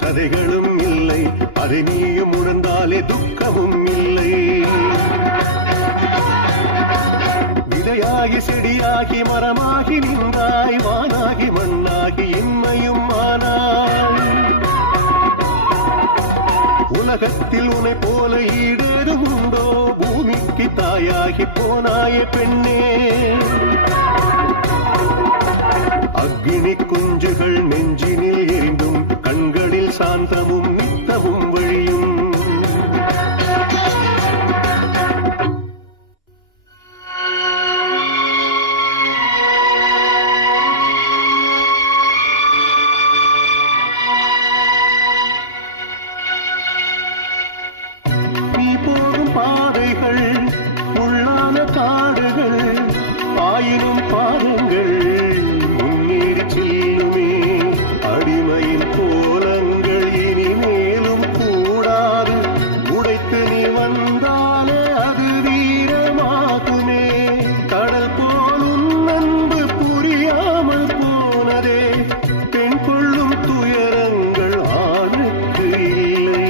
சதைகளும் இல்லை. அதை நீயும் உணர்ந்தாலே துக்கமும் இல்லை. விதையாகி செடியாகி மரமாகி நின்றாய், வானாகி மண்ணாகி இன்மையும் ஆனாய். உலகத்தில் உன்னை போல ஈடேறும் உண்டோ? பூமிக்கு தாயாகி போனாய பெண்ணே. அக்னி குஞ்சுகள் நெஞ்சினில் எரிந்தும் கண்களில் சாந்தமும் நித்தமும் வழியும். நீ போகும் பாதைகள் உள்ளான காடுகள், ஆயினும் பாதங்கள் முன்னேறி செல்லுமே. அடிமையின் கோலங்கள் இனி மேலும் கூடாது. உடைத்து நீ வந்தாலே அது வீரமாகுமே. கடல் போலும் அன்பு புரியாமல் போனதே. பெண் கொள்ளும் துயரங்கள் ஆணுக்கு இல்லை.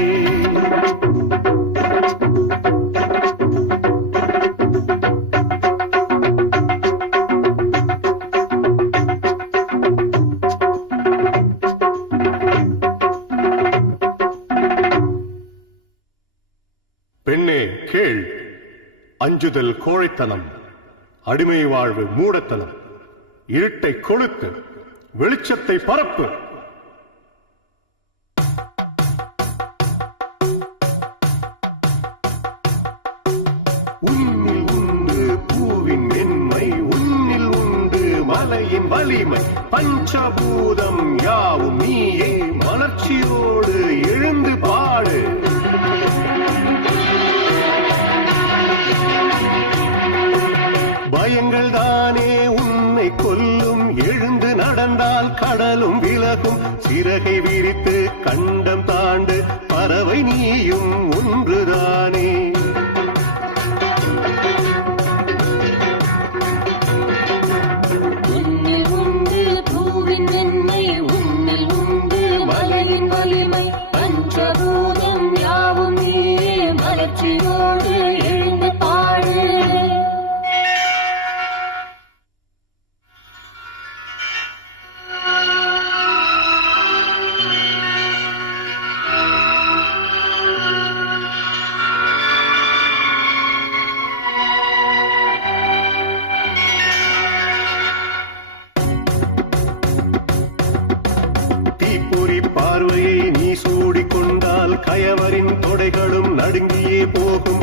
பெண்ணே கேள், அஞ்சுதல் கோழைத்தனம், அடிமை வாழ்வு மூடத்தனம். இருட்டை கொளுத்து, வெளிச்சத்தை பரப்பு. உன்னில் உண்டு பூவின் மென்மை, உன்னில் உண்டு மலையின் வலிமை. பஞ்சபூதம் யாவும் நீயே, மலர்ச்சியோடு எழுந்து பாடு. பயங்கள் தானே உன்னை கொல்லும். எழுந்து நடந்தால் கடலும் விலகும். சிறகை விரித்து கண்டம் தாண்டு, பறவை நீயும் ஒன்றுதானே. உன்னில் உண்டு பூவின் மென்மை, உன்னில் உண்டு மலையின் வலிமை. பஞ்சபூதம் யாவும் நீயே, மலர்ச்சியோடு எழுந்து பாடு. தீப்பொறி பார்வையை நீ சூடிக்கொண்டால் கயவரின் தொடைகளும் நடுங்கியே போகும்.